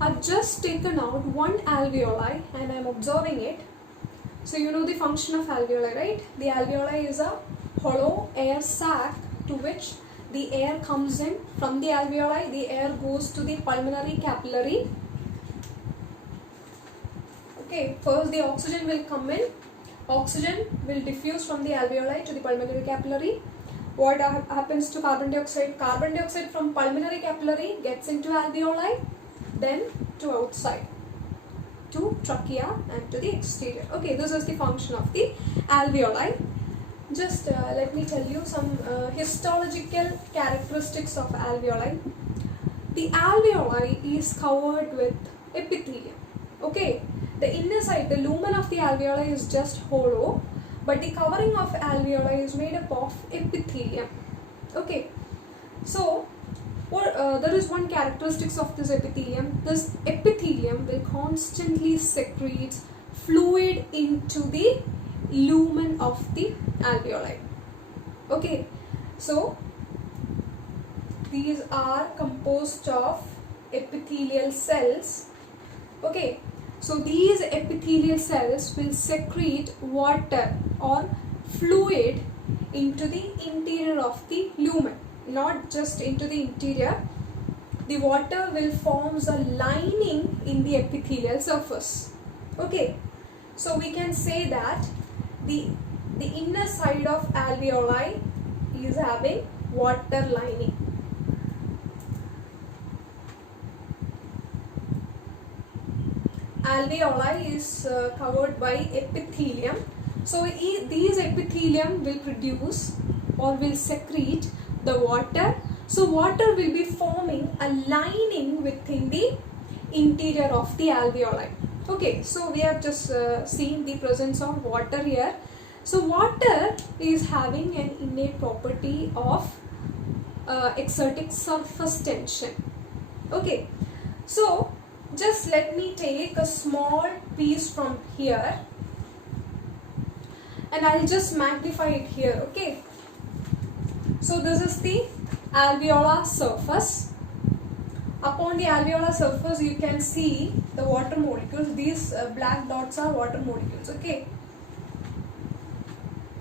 I've just taken out one alveoli and I'm observing it. So you know the function of alveoli, right? The alveoli is a hollow air sac to which the air comes in. From the alveoli, the air goes to the pulmonary capillary. Okay, first the oxygen will come in. Oxygen will diffuse from the alveoli to the pulmonary capillary. What happens to carbon dioxide? Carbon dioxide from pulmonary capillary gets into alveoli, then to outside, to trachea and to the exterior. Okay, this is the function of the alveoli. Just let me tell you some histological characteristics of alveoli. The alveoli is covered with epithelium. Okay, the inner side, the lumen of the alveoli is just hollow, but the covering of alveoli is made up of epithelium. Okay, so there is one characteristics of this epithelium. This epithelium will constantly secrete fluid into the lumen of the alveoli. Okay, so these are composed of epithelial cells. Okay, so these epithelial cells will secrete water or fluid into the interior of the lumen, not just into the interior. The water will form a lining in the epithelial surface. Okay, so we can say that the inner side of alveoli is having water lining. Alveoli is covered by epithelium. So these epithelium will produce or will secrete the water. So water will be forming a lining within the interior of the alveoli. Okay, so we have just seen the presence of water here. So water is having an innate property of exerting surface tension. Okay, so just let me take a small piece from here and I'll just magnify it here. Okay, so this is the alveolar surface. Upon the alveolar surface you can see the water molecules. These black dots are water molecules. Okay,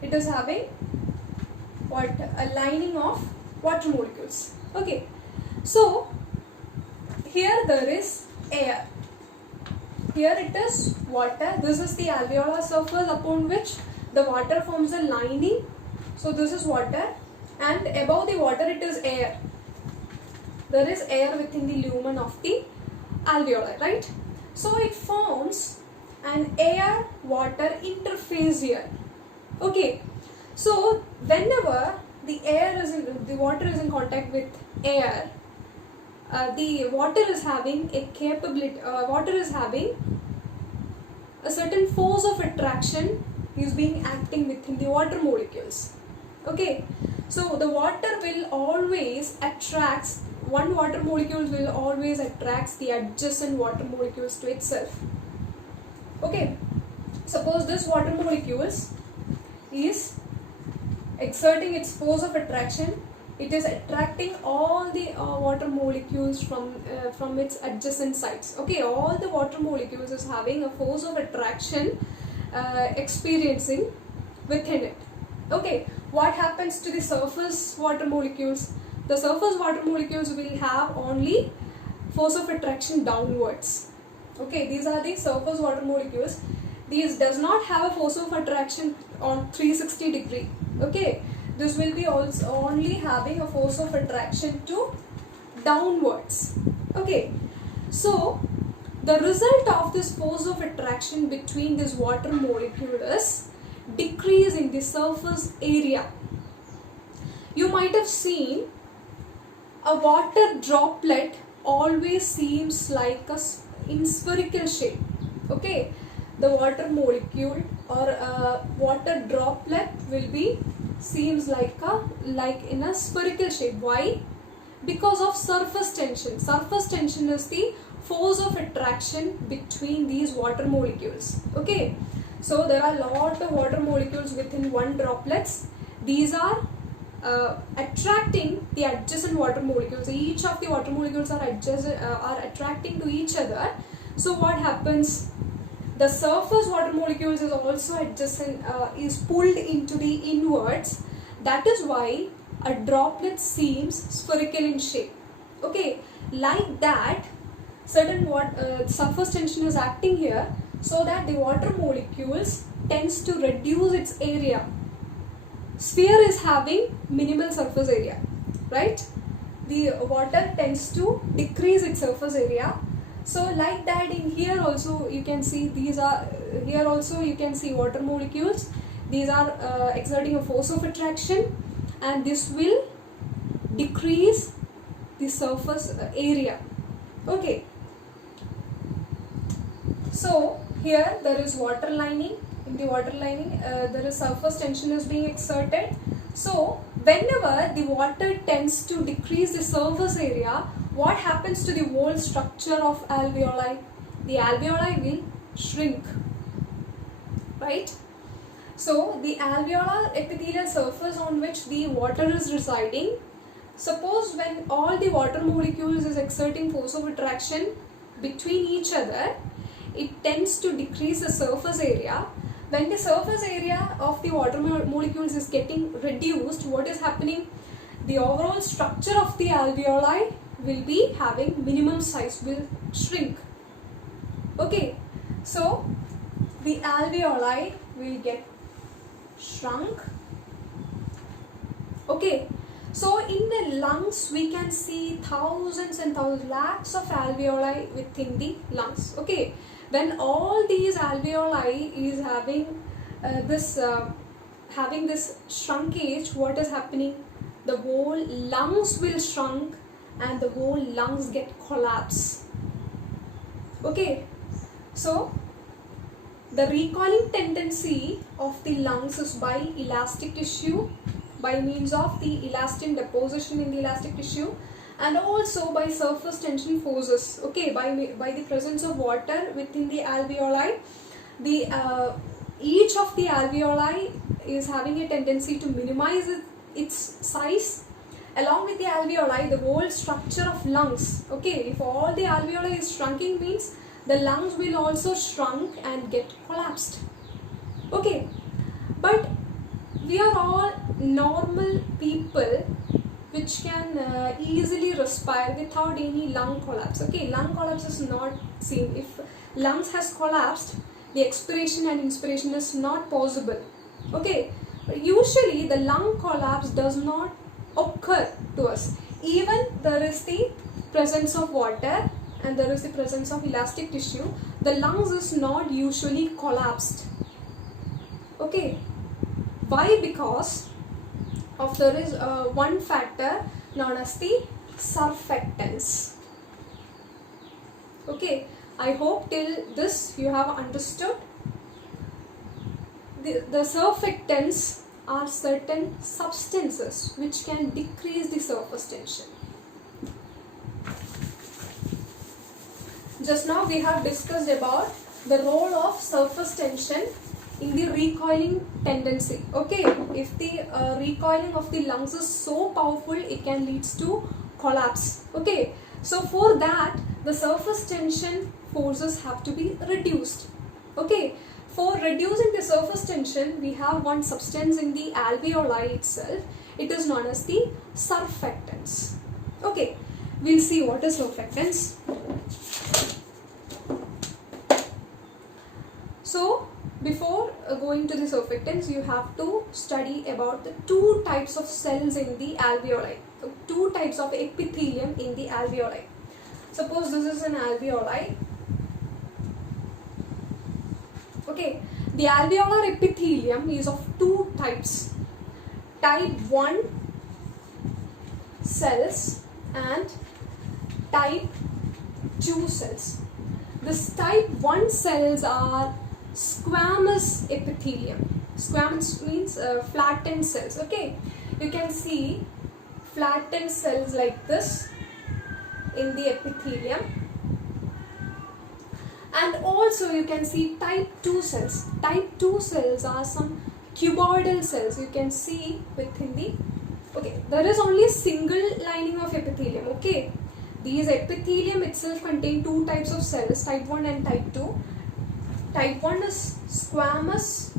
it is having what? A lining of water molecules. Okay, so here there is air. Here it is water. This is the alveolar surface upon which the water forms a lining. So this is water, and above the water it is air. There is air within the lumen of the alveoli, right? So it forms an air-water interface here. Okay, so whenever the water is in contact with air, the water is having a capability. Water is having a certain force of attraction is being acting within the water molecules. Okay, so the water will always attracts. One water molecule will always attracts the adjacent water molecules to itself. Okay, suppose this water molecules is exerting its force of attraction. It is attracting all the water molecules from its adjacent sides. Okay, all the water molecules is having a force of attraction experiencing within it. Okay, what happens to the surface water molecules? The surface water molecules will have only force of attraction downwards. Okay, these are the surface water molecules. These does not have a force of attraction on 360 degree. Okay, this will be also only having a force of attraction to downwards. Okay, so the result of this force of attraction between this water molecule is decrease in the surface area. You might have seen a water droplet always seems like in spherical shape. Okay, the water molecule or a water droplet will be seems like in a spherical shape. Why? Because of surface tension. Surface tension is the force of attraction between these water molecules. Okay, so there are a lot of water molecules within one droplets. These are attracting the adjacent water molecules. Each of the water molecules are attracting to each other. So what happens? The surface water molecules is also adjacent, is pulled into the inwards. That is why a droplet seems spherical in shape. Okay, like that, certain surface tension is acting here, so that the water molecules tends to reduce its area. Sphere is having minimal surface area, right? The water tends to decrease its surface area. So like that, in here also you can see these are, here also you can see water molecules. These are exerting a force of attraction, and this will decrease the surface area. Okay. So here there is water lining. In the water lining, there is surface tension is being exerted. So whenever the water tends to decrease the surface area, what happens to the whole structure of alveoli? The alveoli will shrink, right? So the alveolar epithelial surface on which the water is residing, suppose when all the water molecules is exerting force of attraction between each other, it tends to decrease the surface area. When the surface area of the water molecules is getting reduced, what is happening? The overall structure of the alveoli will be having minimum size, will shrink. Okay, so the alveoli will get shrunk. Okay, so in the lungs we can see thousands and thousands, lakhs of alveoli within the lungs. Okay, when all these alveoli is having this shrinkage, what is happening? The whole lungs will shrunk and the whole lungs get collapse. Okay, so the recoiling tendency of the lungs is by elastic tissue, by means of the elastin deposition in the elastic tissue, and also by surface tension forces. Okay, by the presence of water within the alveoli, the each of the alveoli is having a tendency to minimize its size. Along with the alveoli, the whole structure of lungs. Okay, if all the alveoli is shrinking, means the lungs will also shrunk and get collapsed. Okay, but we are all normal people which can easily respire without any lung collapse. Okay, lung collapse is not seen. If lungs has collapsed, the expiration and inspiration is not possible. Okay, usually the lung collapse does not occur to us. Even there is the presence of water and there is the presence of elastic tissue, the lungs is not usually collapsed. Okay, why? Because of there is one factor known as the surfactants. Okay, I hope till this you have understood. The surfactants are certain substances which can decrease the surface tension. Just now we have discussed about the role of surface tension in the recoiling tendency. Okay, if the recoiling of the lungs is so powerful, it can lead to collapse. Okay, so for that the surface tension forces have to be reduced. Okay, for reducing the surface tension, we have one substance in the alveoli itself. It is known as the surfactants. Okay, we'll see what is surfactants. So before going to the surfactants, you have to study about the two types of cells in the alveoli, so two types of epithelium in the alveoli. Suppose this is an alveoli. Okay, the alveolar epithelium is of two types, type 1 cells and type 2 cells. This type 1 cells are squamous epithelium. Squamous means flattened cells. Okay, you can see flattened cells like this in the epithelium. And also you can see type 2 cells. Type 2 cells are some cuboidal cells. You can see within the Okay, there is only a single lining of epithelium. Okay, these epithelium itself contain two types of cells, type 1 and type 2. Type 1 is squamous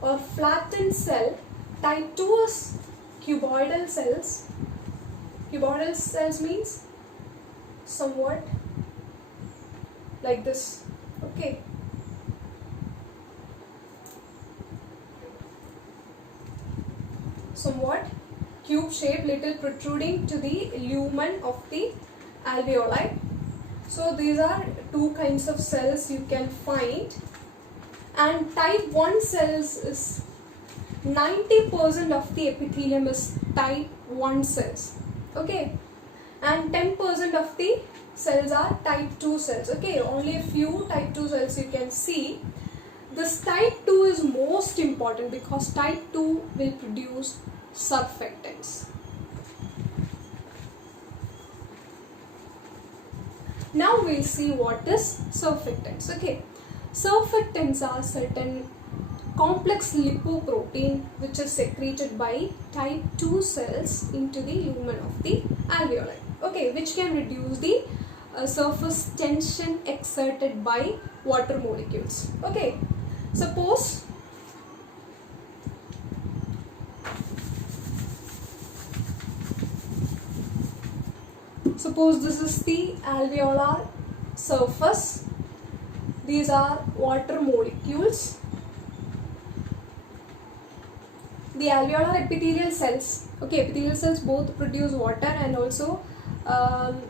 or flattened cell. Type 2 is cuboidal cells. Cuboidal cells means somewhat like this. Okay. Somewhat cube shaped, little protruding to the lumen of the alveoli. So these are two kinds of cells you can find, and type 1 cells is 90% of the epithelium is type 1 cells. Okay, and 10% of the cells are type 2 cells. Okay, only a few type 2 cells you can see. This type 2 is most important because type 2 will produce surfactants. Now we'll see what is surfactants. Okay, surfactants are certain complex lipoprotein which is secreted by type 2 cells into the lumen of the alveoli. Okay, which can reduce the surface tension exerted by water molecules. Okay, suppose this is the alveolar surface. These are water molecules. The alveolar epithelial cells, okay, epithelial cells both produce water and also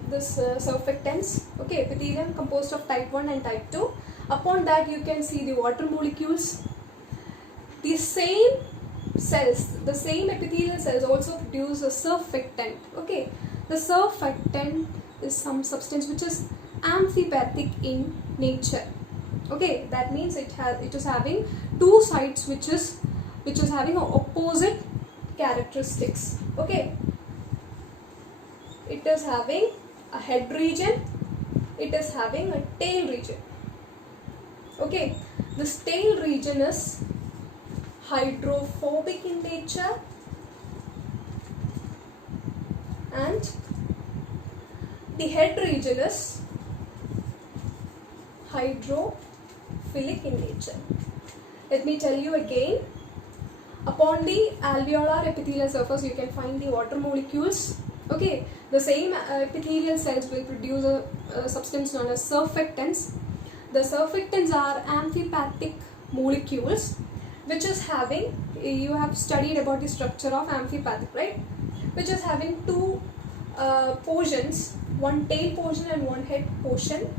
this surfactants. Okay, epithelium composed of type 1 and type 2. Upon that you can see the water molecules. The same cells, the same epithelial cells also produce a surfactant. Okay, the surfactant is some substance which is amphipathic in nature. Okay, that means it is having two sides which is having opposite characteristics. Okay, it is having a head region, it is having a tail region. Okay, this tail region is hydrophobic in nature and the head region is hydrophilic in nature. Let me tell you again. Upon the alveolar epithelial surface you can find the water molecules. Okay, the same epithelial cells will produce a substance known as surfactants. The surfactants are amphipathic molecules which is having, you have studied about the structure of amphipathic, right? Which is having two portions, one tail portion and one head portion.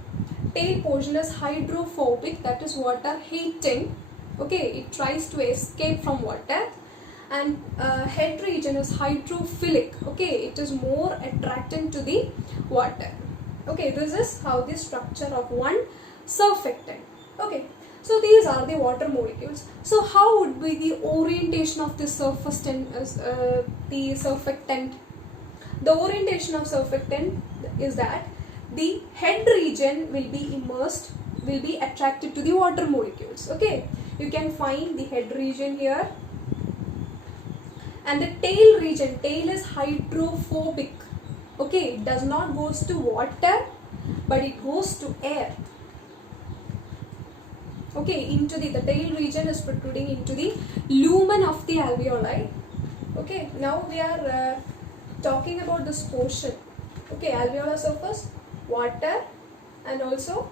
Tail portion is hydrophobic, that is water hating. Okay, it tries to escape from water, and head region is hydrophilic. Okay, it is more attractant to the water. Okay, this is how the structure of one surfactant. Okay, so these are the water molecules. So how would be the orientation of the surfactant? The orientation of surfactant is that the head region will be immersed, will be attracted to the water molecules. Okay, you can find the head region here, and the tail region, tail is hydrophobic. Okay, it does not goes to water but it goes to air. Okay, into the tail region is protruding into the lumen of the alveoli. Okay, now we are talking about this portion. Okay, alveolar surface, water, and also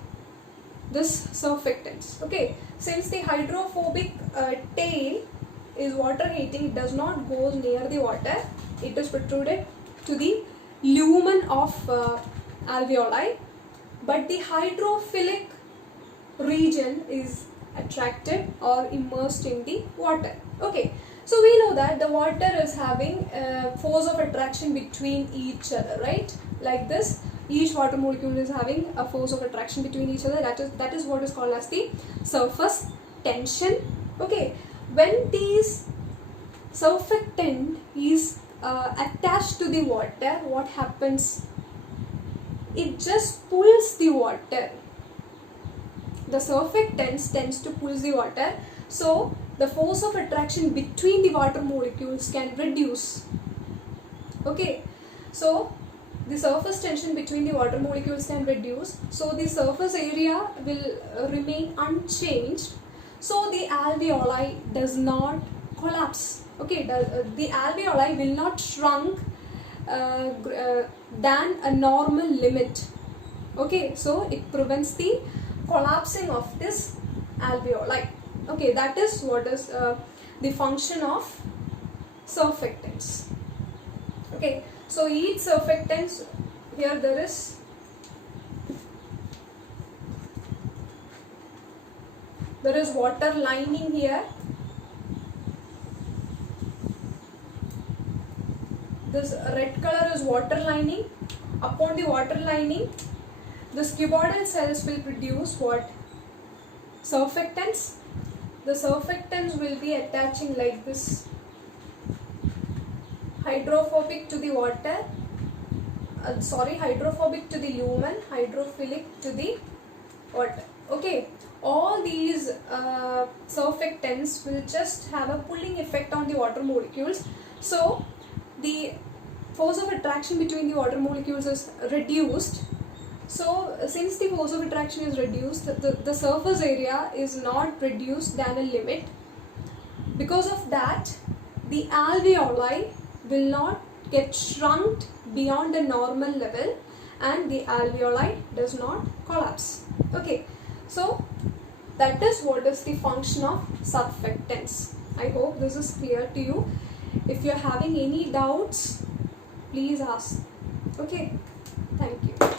this surfactants. Okay, since the hydrophobic tail is water hating, it does not go near the water, it is protruded to the lumen of alveoli, but the hydrophilic region is attracted or immersed in the water. Okay, so we know that the water is having a force of attraction between each other, right? Like this, each water molecule is having a force of attraction between each other. That is what is called as the surface tension. Okay, when these surfactant is attached to the water, what happens? It just pulls the water. The surfactant tends to pull the water, so the force of attraction between the water molecules can reduce. Okay, so the surface tension between the water molecules can reduce, so the surface area will remain unchanged, so the alveoli does not collapse. Okay, the alveoli will not shrunk than a normal limit. Okay, so it prevents the collapsing of this alveoli. Okay, that is what is the function of surfactants. Okay, so each surfactants, here there is water lining here. This red color is water lining. Upon the water lining, the cuboidal cells will produce what? Surfactants. The surfactants will be attaching like this, hydrophobic to the water, hydrophobic to the lumen, hydrophilic to the water. Okay, all these surfactants will just have a pulling effect on the water molecules, so the force of attraction between the water molecules is reduced. So since the force of attraction is reduced, the surface area is not reduced than a limit. Because of that, the alveoli will not get shrunk beyond a normal level, and the alveoli does not collapse. Okay, so that is what is the function of surfactants. I hope this is clear to you. If you are having any doubts, please ask. Okay, thank you.